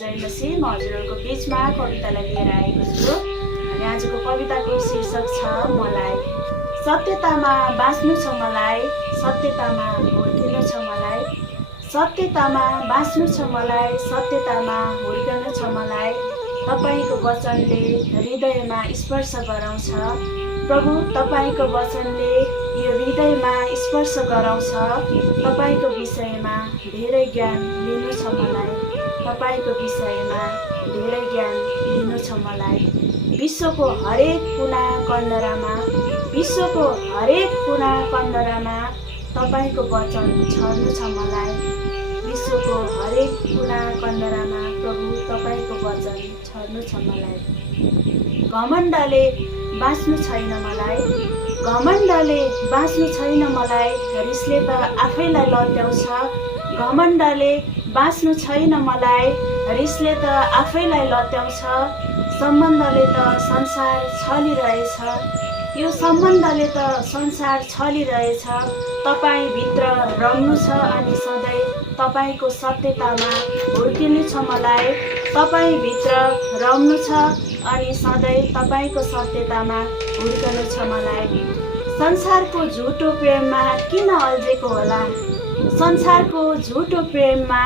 जयलसी म हजुरहरूको बीचमा कवितालाई लिएर आएको छु। अनि आजको कविताको शीर्षक छ मलाई। सत्यतामा बाँच्नु छ मलाई, सत्यतामा हुर्किनु छ मलाई, सत्यतामा बाँच्नु छ मलाई, सत्यतामा हुर्कनु छ मलाई। तपाईको वचनले हृदयमा स्पर्श गराउँछ प्रभु, तपाईको वचनले यो हृदयमा स्पर्श गराउँछ। तपाईको विषयमा धेरै ज्ञान लिनु छ मलाई, तपाईको विषयमा धेरै ज्ञान लिनु छ मलाई। विश्वको हरेक कुना कन्दरामा, विश्वको हरेक कुना कन्दरामा तपाईको वचन छर्नु छ मलाई। विश्वको हरेक कुना कन्दरामा प्रभु तपाईको वचन छर्नु छ मलाई। घमण्डले बाँच्नु छैन मलाई, घमण्डले बाँच्नु छैन मलाई, रिसले त आफैलाई लत्याउँछ। घमण्डले बाँच्नु छैन मलाई, रिसले त आफैलाई लत्याउँछ। सम्बन्धले त संसार छलिरहेछ, यो सम्बन्धले त संसार छलिरहेछ। तपाईभित्र रम्नु छ अनि सधैँ तपाईको सत्यतामा हुर्किनु छ मलाई। तपाईभित्र रम्नु छ अनि सधैँ तपाईको सत्यतामा हुर्कनु छ मलाई। संसारको झुटो प्रेममा किन अल्झेको होला, संसारको झुटो प्रेममा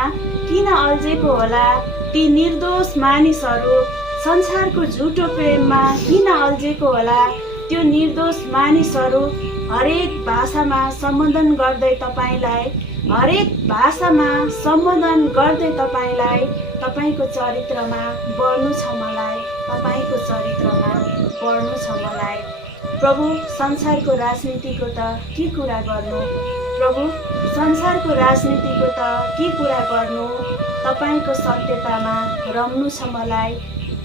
किन अल्झेको होला ती निर्दोष मानिसहरू। संसारको झुटो प्रेममा किन अल्झेको होला त्यो निर्दोष मानिसहरू। हरेक भाषामा सम्बोधन गर्दै तपाईलाई, हरेक भाषामा सम्बोधन गर्दै तपाईलाई। तपाईको चरित्रमा बढ्नु छ मलाई, तपाईको चरित्रमा बढ्नु छ मलाई। प्रभु, संसारको राजनीतिको त के कुरा गर्नु, प्रभु संसारको राजनीतिको त के कुरा गर्नु। तपाईको सत्यतामा रम्नु छ मलाई,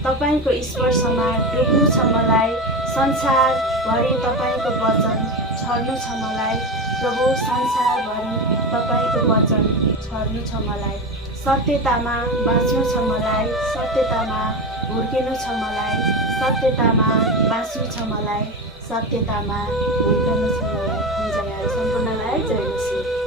तपाईको स्पर्शमा डुब्नु छ मलाई। संसारभरि तपाईको वचन छर्नु छ मलाई, प्रभु संसारभरि तपाईको वचन छर्नु छ मलाई। सत्यतामा बाँच्नु छ मलाई, सत्यतामा हुर्किनु छ मलाई, सत्यतामा बाँच्नु छ मलाई, सत्यतामा हुर्कनु छ मलाई। सम्पूर्णलाई जय मसीह।